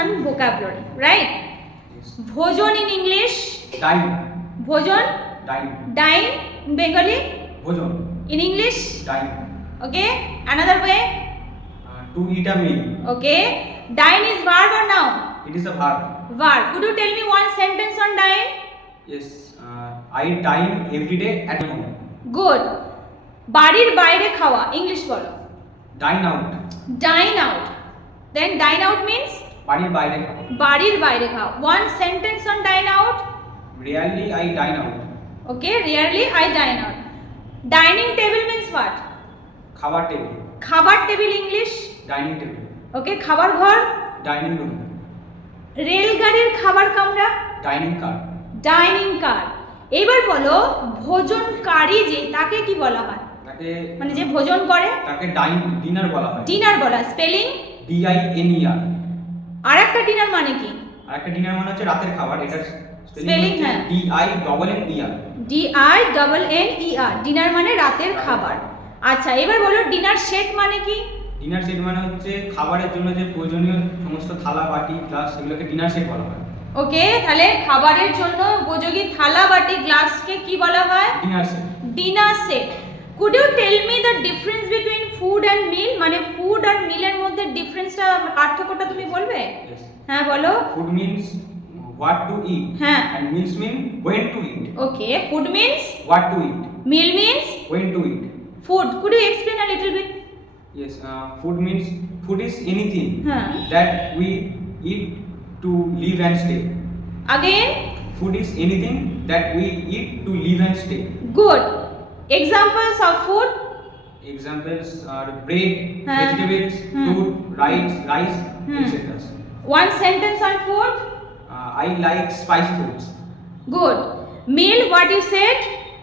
and vocabulary right Yes. bhojan in english Dine. bhojan Dine. dine in bengali Bhojon. in english Dine. okay another way Uh, to eat a meal. okay dine is verb or noun It is a verb. verb could you tell me one sentence on dine Yes. Uh, I dine every day at home. good বাড়ির বাইরে খাওয়া English বলো Dine out. Dine out then dine out means বাড়ির বাইরে খাব বাড়ির বাইরে খাওয়া one sentence on dine out really I dine out okay really I dine out dining table means what খাবার টেবিল খাবার table English dining table okay খাবার ঘর? ডাইনিং রুম রেলগাড়ির খাবার কামরা? ডাইনিং কার ডাইনিং কার এবার বলো ভোজনকারী যে তাকে কি বলা হয়? তাকে মানে যে ভোজন করে? তাকে ডাইন ডিনার বলা হয়। ডিনার বলা spelling D I N E R আর একটা ডিনার মানে কি? আর একটা ডিনার মানে হচ্ছে রাতের খাবার এটার Spelling, হ্যাঁ। D I double N E R D I double N E R dinner মানে রাতের খাবার। আচ্ছা এবার বলো ডিনার সেট মানে কি? ডিনার সেট মানে হচ্ছে খাবারের জন্য যে প্রয়োজনীয় সমস্ত থালা বাটি গ্লাস সেগুলোকে ডিনার সেট বলা হয়। ওকে তাহলে খাবারের জন্য উপযোগী থালা বাটি গ্লাসকে কি বলা হয়? Dinner set dinner set could you tell me the food আর মিলের মধ্যে ডিফারেন্সটা পার্থক্যটা তুমি বলবে হ্যাঁ বলো food means what to eat হ্যাঁ and meals mean when to eat okay food means what to eat meal means when to eat food could you explain a little bit Yes, uh, food means food is anything হ্যাঁ that we eat to live and stay. Again Food is anything that we eat to live and stay. Good examples of food Examples are bread, Huh. vegetables, Hmm. fruit, rice, rice, Hmm. etc. One sentence on food Uh, I like spicy foods. Good meal what you said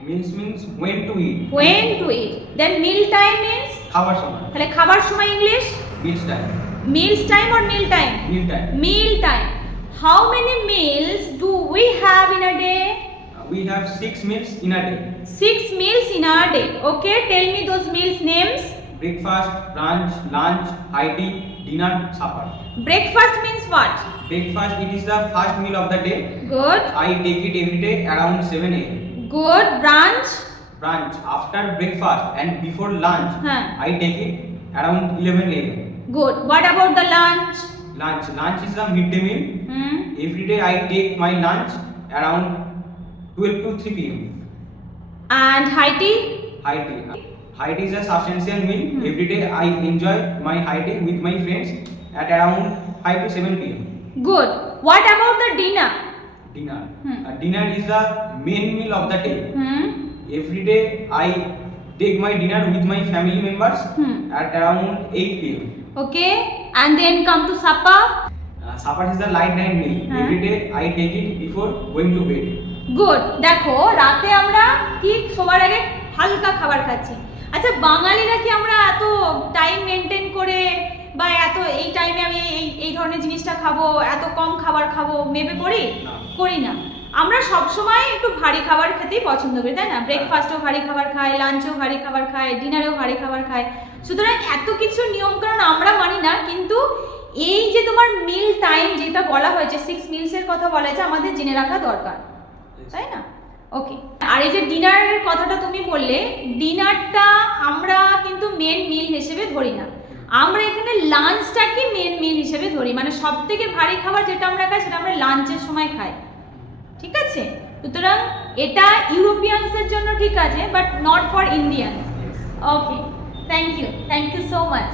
Meals means when to eat. when to eat then meal time means খাবার সময় তাহলে খাবার সময় English meals time meals time or meal time meal time meal time how many meals do we have in a day Uh, We have six meals in a day. Six meals in a day. Okay tell me those meals names. Breakfast brunch lunch high tea dinner supper. Breakfast means what? Breakfast it is the first meal of the day. Good. I take it every day around 7 a.m. good. Brunch? Brunch after breakfast and before lunch Huh. I take it around 11 a.m. good. What about the lunch? Lunch lunch is the midday meal. hmm. Every day I take my lunch around 12 to 3 p.m. and high tea High tea. High tea is a substantial meal. Hmm. Every day I enjoy my high tea with my friends at around 5 to 7 p.m. good what about the dinner Dinner. Hmm. Uh, dinner is the main meal of the day. hmm. Every day I take my dinner with my family members Hmm. at around 8 p.m. okay and then come to supper Uh, supper is the light night meal. Every day I take it before going to bed. Good দেখো রাতে আমরা কি সবার আগে হালকা খাবার খাচ্ছি। আচ্ছা বাঙালিরা কি আমরা এত টাইম মেনটেন করে বা এত এই টাইমে আমি এই এই ধরনের জিনিসটা খাব এত কম খাবার খাব মেপে করি? করি না। আমরা সব সময় একটু ভারী খাবার খেতেই পছন্দ করি তাই না? ব্রেকফাস্টও ভারী খাবার খাই লাঞ্চেও ভারী খাবার খাই ডিনারেও ভারী খাবার খাই। সুতরাং এত কিছু নিয়মকানুন আমরা মানি না কিন্তু এই যে তোমার মিল টাইম যেটা বলা হয়েছে সিক্স মিলসের কথা বলা হয়েছে আমাদের জেনে রাখা দরকার। তাই না? ওকে আর এই যে ডিনারের কথাটা তুমি বললে ডিনারটা আমরা কিন্তু মেন মিল হিসেবে ধরি না। আমরা এখানে লাঞ্চটাকে মেন মিল হিসেবে ধরি? মানে সব থেকে ভারী খাবার যেটা আমরা খাই সেটা আমরা লাঞ্চের সময় খাই। ঠিক আছে? সুতরাং এটা ইউরোপিয়ানসের জন্য ঠিক আছে but not for Indian okay thank you thank you so much